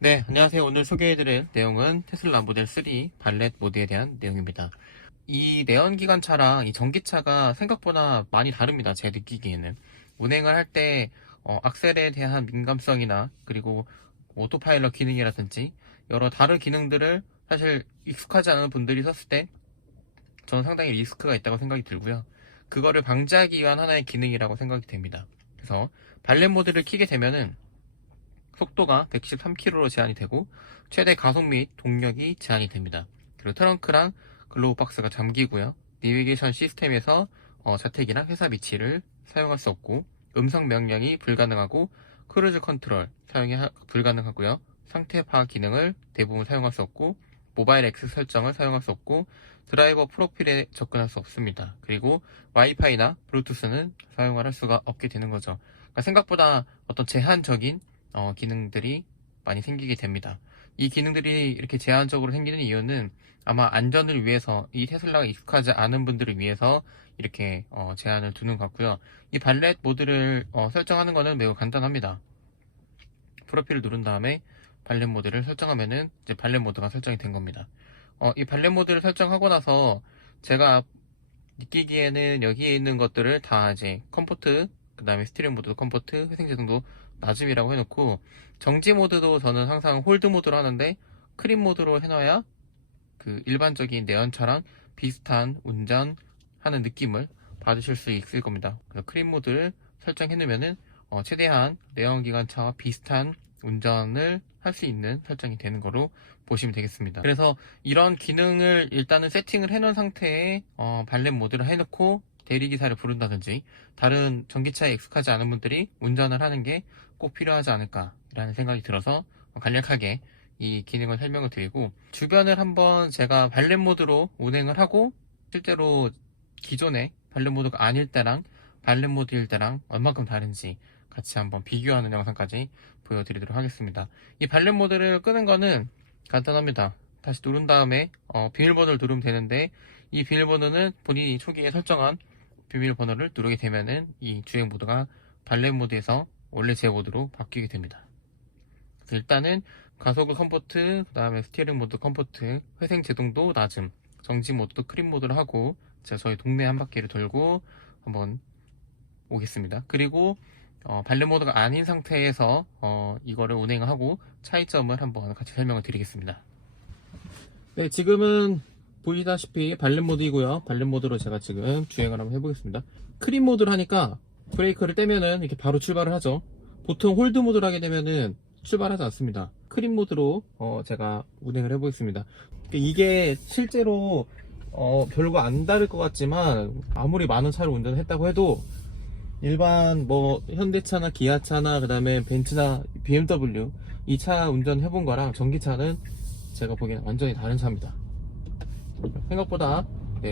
네, 안녕하세요. 오늘 소개해드릴 내용은 테슬라 모델 3 발렛 모드에 대한 내용입니다. 이 내연기관차랑 이 전기차가 생각보다 많이 다릅니다. 제 느끼기에는. 운행을 할 때 악셀에 대한 민감성이나 그리고 오토파일럿 기능이라든지 여러 다른 기능들을 사실 익숙하지 않은 분들이 썼을 때 저는 상당히 리스크가 있다고 생각이 들고요. 그거를 방지하기 위한 하나의 기능이라고 생각이 됩니다. 그래서 발렛 모드를 키게 되면은 속도가 113km로 제한이 되고 최대 가속 및 동력이 제한이 됩니다. 그리고 트렁크랑 글로브 박스가 잠기고요. 내비게이션 시스템에서 자택이나 회사 위치를 사용할 수 없고 음성 명령이 불가능하고 크루즈 컨트롤 사용이 불가능하고요. 상태 파악 기능을 대부분 사용할 수 없고 모바일 액세스 설정을 사용할 수 없고 드라이버 프로필에 접근할 수 없습니다. 그리고 와이파이나 블루투스는 사용을 할 수가 없게 되는 거죠. 그러니까 생각보다 어떤 제한적인 기능들이 많이 생기게 됩니다. 이 기능들이 이렇게 제한적으로 생기는 이유는 아마 안전을 위해서 이 테슬라가 익숙하지 않은 분들을 위해서 이렇게 제한을 두는 것 같고요. 이 발렛 모드를 설정하는 것은 매우 간단합니다. 프로필을 누른 다음에 발렛 모드를 설정하면은 이제 발렛 모드가 설정이 된 겁니다. 이 발렛 모드를 설정하고 나서 제가 느끼기에는 여기에 있는 것들을 다 이제 컴포트, 그 다음에 스티링 모드도 컴포트, 회생제동도 낮음이라고 해놓고 정지 모드도 저는 항상 홀드 모드로 하는데 크림 모드로 해놔야 그 일반적인 내연차랑 비슷한 운전하는 느낌을 받으실 수 있을 겁니다. 그래서 크림 모드를 설정해 놓으면은 최대한 내연기관차와 비슷한 운전을 할 수 있는 설정이 되는 거로 보시면 되겠습니다. 그래서 이런 기능을 일단은 세팅을 해 놓은 상태에 발렛 모드를 해놓고 대리기사를 부른다든지 다른 전기차에 익숙하지 않은 분들이 운전을 하는 게 꼭 필요하지 않을까라는 생각이 들어서 간략하게 이 기능을 설명을 드리고, 주변을 한번 제가 발렛 모드로 운행을 하고 실제로 기존의 발렛 모드가 아닐 때랑 발렛 모드일 때랑 얼마큼 다른지 같이 한번 비교하는 영상까지 보여드리도록 하겠습니다. 이 발렛 모드를 끄는 거는 간단합니다. 다시 누른 다음에 비밀번호를 누르면 되는데, 이 비밀번호는 본인이 초기에 설정한 비밀번호를 누르게 되면은 이 주행 모드가 발렛 모드에서 원래 제 모드로 바뀌게 됩니다. 그래서 일단은 가속은 컴포트, 그 다음에 스티어링 모드 컴포트, 회생 제동도 낮음, 정지 모드도 크림 모드로 하고 제가 저희 동네 한 바퀴를 돌고 한번 오겠습니다. 그리고 발렛 모드가 아닌 상태에서 이거를 운행을 하고 차이점을 한번 같이 설명을 드리겠습니다. 네, 지금은 보시다시피 발렛 모드이고요. 발렛 모드로 제가 지금 주행을 한번 해보겠습니다. 크림 모드를 하니까 브레이크를 떼면은 이렇게 바로 출발을 하죠. 보통 홀드 모드를 하게 되면은 출발하지 않습니다. 크림 모드로 제가 운행을 해보겠습니다. 이게 실제로 별거 안 다를 것 같지만 아무리 많은 차를 운전했다고 해도 일반 뭐 현대차나 기아차나 그 다음에 벤츠나 BMW 이 차 운전해본 거랑 전기차는 제가 보기에는 완전히 다른 차입니다. 생각보다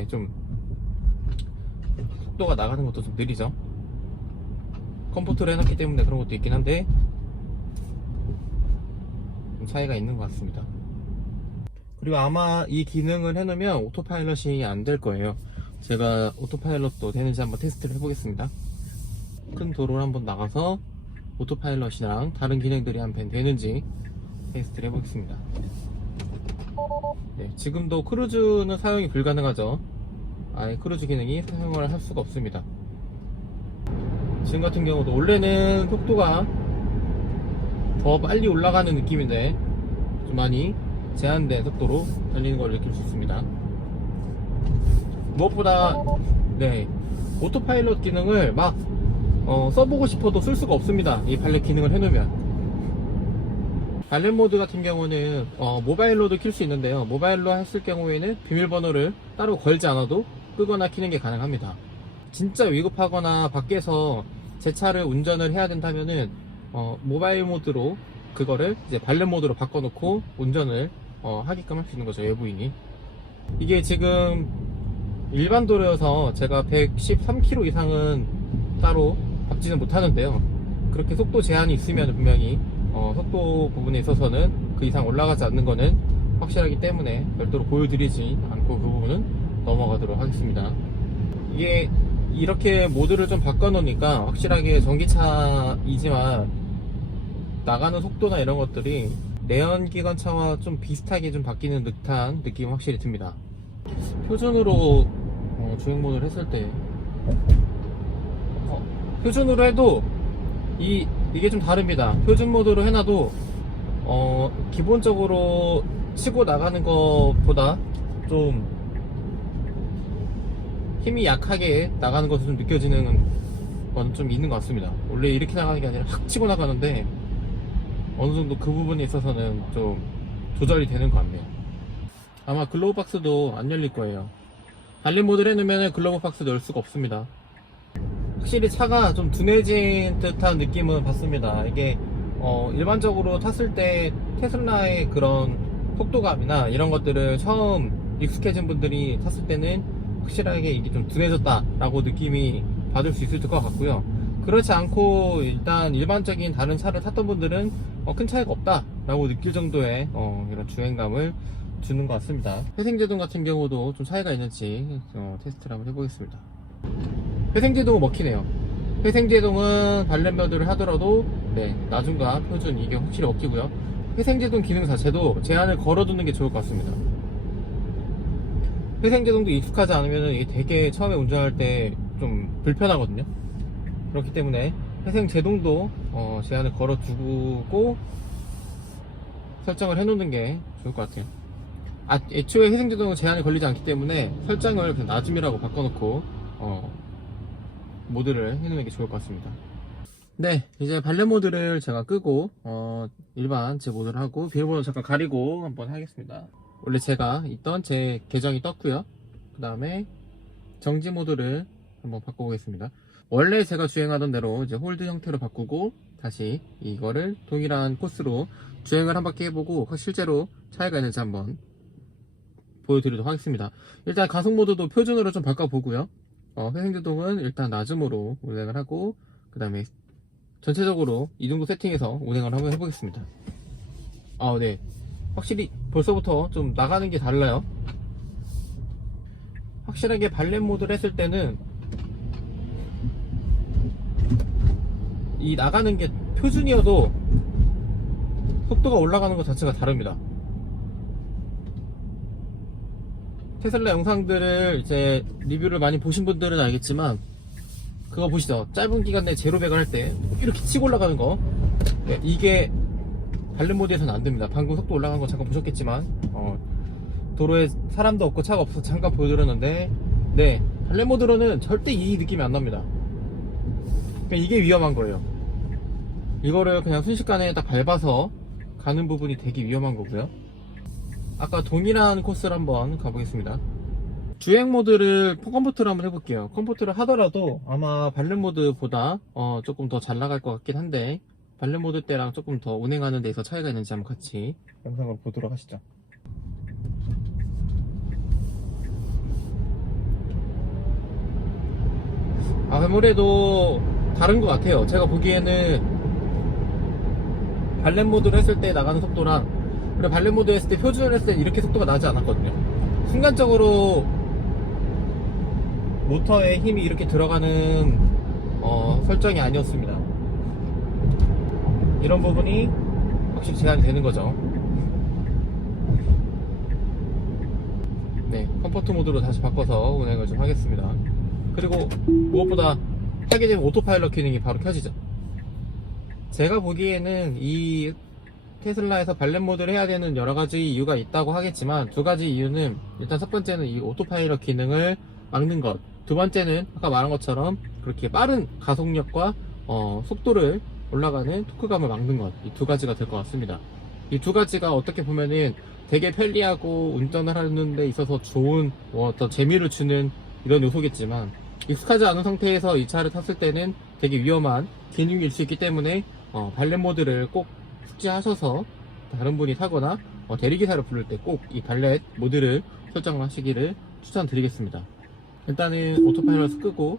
좀 속도가 나가는 것도 좀 느리죠. 컴포트를 해놨기 때문에 그런 것도 있긴 한데 좀 차이가 있는 것 같습니다. 그리고 아마 이 기능을 해놓으면 오토파일럿이 안 될 거예요. 제가 오토파일럿도 되는지 한번 테스트를 해보겠습니다. 큰 도로를 한번 나가서 오토파일럿이랑 다른 기능들이 한번 되는지 테스트를 해보겠습니다. 네, 지금도 크루즈는 사용이 불가능하죠. 아예 크루즈 기능이 사용을 할 수가 없습니다. 지금 같은 경우도 원래는 속도가 더 빨리 올라가는 느낌인데 좀 많이 제한된 속도로 달리는 걸 느낄 수 있습니다. 무엇보다 오토파일럿 기능을 막 써보고 싶어도 쓸 수가 없습니다. 이 발렛 기능을 해놓으면. 발렛 모드 같은 경우는 모바일로도 킬 수 있는데요. 모바일로 했을 경우에는 비밀번호를 따로 걸지 않아도 끄거나 키는 게 가능합니다. 진짜 위급하거나 밖에서 제 차를 운전을 해야 된다면은 모바일 모드로 그거를 이제 발렛 모드로 바꿔놓고 운전을 하게끔 할 수 있는 거죠, 외부인이. 이게 지금 일반 도로여서 제가 113km 이상은 따로 밟지는 못하는데요. 그렇게 속도 제한이 있으면 분명히 속도 부분에 있어서는 그 이상 올라가지 않는 거는 확실하기 때문에 별도로 보여드리지 않고 그 부분은 넘어가도록 하겠습니다. 이게 이렇게 모드를 좀 바꿔놓으니까 확실하게 전기차이지만 나가는 속도나 이런 것들이 내연기관차와 좀 비슷하게 좀 바뀌는 듯한 느낌이 확실히 듭니다. 표준으로 주행 모드를 했을 때 표준으로 해도 이게 좀 다릅니다. 표준 모드로 해놔도 기본적으로 치고 나가는 것보다 좀 힘이 약하게 나가는 것이 좀 느껴지는 건 좀 있는 것 같습니다. 원래 이렇게 나가는 게 아니라 확 치고 나가는데 어느 정도 그 부분에 있어서는 좀 조절이 되는 것 같네요. 아마 글로브 박스도 안 열릴 거예요. 발렛 모드를 해놓으면 글로브 박스 넣을 수가 없습니다. 확실히 차가 좀 둔해진 듯한 느낌은 받습니다. 이게 일반적으로 탔을 때 테슬라의 그런 속도감이나 이런 것들을 처음 익숙해진 분들이 탔을 때는 확실하게 이게 좀 둔해졌다 라고 느낌이 받을 수 있을 것 같고요. 그렇지 않고 일단 일반적인 다른 차를 탔던 분들은 큰 차이가 없다 라고 느낄 정도의 이런 주행감을 주는 것 같습니다. 회생제동 같은 경우도 좀 차이가 있는지 테스트를 한번 해보겠습니다. 회생제동은 먹히네요. 회생제동은 발렛 모드를 하더라도 나중과 표준 이게 확실히 먹히고요. 회생제동 기능 자체도 제한을 걸어두는 게 좋을 것 같습니다. 회생제동도 익숙하지 않으면 이게 되게 처음에 운전할 때 좀 불편하거든요. 그렇기 때문에 회생제동도 제한을 걸어두고 설정을 해놓는 게 좋을 것 같아요. 애초에 회생제동은 제한이 걸리지 않기 때문에 설정을 그냥 낮음이라고 바꿔놓고 모드를 해놓는 게 좋을 것 같습니다. 네, 이제 발렛 모드를 제가 끄고 일반 제 모드를 하고 비밀번호 잠깐 가리고 한번 하겠습니다. 원래 제가 있던 제 계정이 떴고요. 그 다음에 정지 모드를 한번 바꿔보겠습니다. 원래 제가 주행하던 대로 이제 홀드 형태로 바꾸고 다시 이거를 동일한 코스로 주행을 한 바퀴 해보고 실제로 차이가 있는지 한번 보여드리도록 하겠습니다. 일단 가속 모드도 표준으로 좀 바꿔보고요. 회생제동은 일단 낮음으로 운행을 하고 그 다음에 전체적으로 이 정도 세팅해서 운행을 한번 해보겠습니다. 네, 확실히 벌써부터 좀 나가는 게 달라요. 확실하게 발렛 모드를 했을 때는 이 나가는 게 표준이어도 속도가 올라가는 것 자체가 다릅니다. 테슬라 영상들을 이제 리뷰를 많이 보신 분들은 알겠지만 그거 보시죠. 짧은 기간 내에 제로 100을 할 때 이렇게 치고 올라가는 거, 이게 발렛 모드에서는 안 됩니다. 방금 속도 올라간 거 잠깐 보셨겠지만 도로에 사람도 없고 차가 없어서 잠깐 보여드렸는데 발렛 모드로는 절대 이 느낌이 안 납니다. 그러니까 이게 위험한 거예요. 이거를 그냥 순식간에 딱 밟아서 가는 부분이 되게 위험한 거고요. 아까 동일한 코스를 한번 가보겠습니다. 주행 모드를 컴포트로 한번 해볼게요. 컴포트를 하더라도 아마 발렛 모드보다 조금 더 잘 나갈 것 같긴 한데 발렛 모드 때랑 조금 더 운행하는 데서 차이가 있는지 한번 같이 영상으로 보도록 하시죠. 아무래도 다른 것 같아요. 제가 보기에는 발렛 모드를 했을 때 나가는 속도랑 그리고 발렛 모드 했을 때 표준을 했을 때 이렇게 속도가 나지 않았거든요. 순간적으로 모터에 힘이 이렇게 들어가는 설정이 아니었습니다. 이런 부분이 확실히 제한이 되는 거죠. 네, 컴포트 모드로 다시 바꿔서 운행을 좀 하겠습니다. 그리고 무엇보다 하게 되면 오토파일럿 기능이 바로 켜지죠. 제가 보기에는 이 테슬라에서 발렛 모드를 해야 되는 여러가지 이유가 있다고 하겠지만 두 가지 이유는 일단 첫 번째는 이 오토파일럿 기능을 막는 것, 두 번째는 아까 말한 것처럼 그렇게 빠른 가속력과 속도를 올라가는 토크감을 막는 것, 이 두 가지가 될 것 같습니다. 이 두 가지가 어떻게 보면은 되게 편리하고 운전을 하는 데 있어서 좋은 어떤 재미를 주는 이런 요소겠지만 익숙하지 않은 상태에서 이 차를 탔을 때는 되게 위험한 기능일 수 있기 때문에 발렛 모드를 꼭 숙지하셔서 다른 분이 타거나 대리기사를 부를 때 꼭 이 발렛 모드를 설정하시기를 추천드리겠습니다. 일단은 오토파일럿을 끄고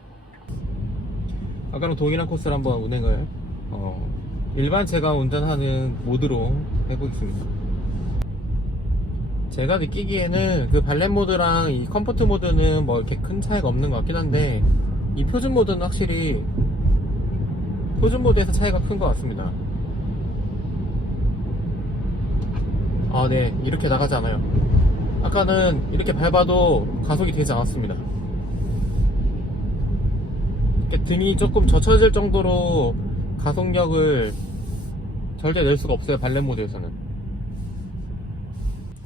아까랑 동일한 코스를 한번 운행을 일반 제가 운전하는 모드로 해보겠습니다. 제가 느끼기에는 그 발렛 모드랑 이 컴포트 모드는 뭐 이렇게 큰 차이가 없는 것 같긴 한데 이 표준 모드는 확실히 표준 모드에서 차이가 큰 것 같습니다. 네, 이렇게 나가지 않아요. 아까는 이렇게 밟아도 가속이 되지 않았습니다. 이렇게 등이 조금 젖혀질 정도로 가속력을 절대 낼 수가 없어요, 발렛 모드에서는.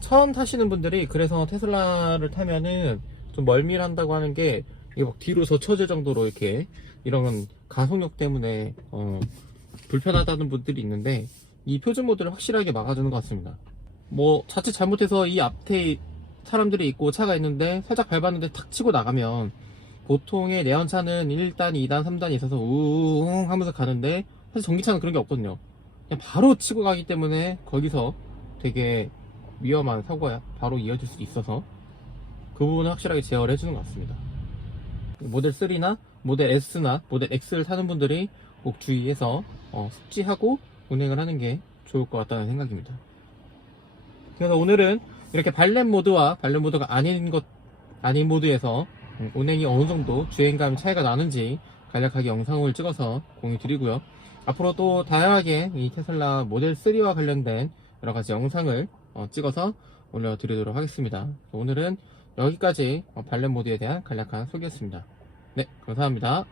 처음 타시는 분들이 그래서 테슬라를 타면은 좀 멀미한다고 하는 게, 이게 막 뒤로 젖혀질 정도로 이렇게 이런 가속력 때문에 불편하다는 분들이 있는데, 이 표준 모드를 확실하게 막아주는 것 같습니다. 뭐 자칫 잘못해서 이 앞에 사람들이 있고 차가 있는데 살짝 밟았는데 탁 치고 나가면, 보통의 내연차는 1단, 2단, 3단이 있어서 우웅 하면서 가는데, 사실 전기차는 그런 게 없거든요. 그냥 바로 치고 가기 때문에 거기서 되게 위험한 사고가 바로 이어질 수 있어서 그 부분을 확실하게 제어를 해주는 것 같습니다. 모델 3나 모델 S나 모델 X를 타는 분들이 꼭 주의해서 숙지하고 운행을 하는 게 좋을 것 같다는 생각입니다. 그래서 오늘은 이렇게 발렛 모드와 발렛 모드가 아닌 모드에서 운행이 어느 정도 주행감 차이가 나는지 간략하게 영상을 찍어서 공유 드리고요. 앞으로 또 다양하게 이 테슬라 모델 3와 관련된 여러 가지 영상을 찍어서 올려드리도록 하겠습니다. 오늘은 여기까지 발렛 모드에 대한 간략한 소개였습니다. 네, 감사합니다.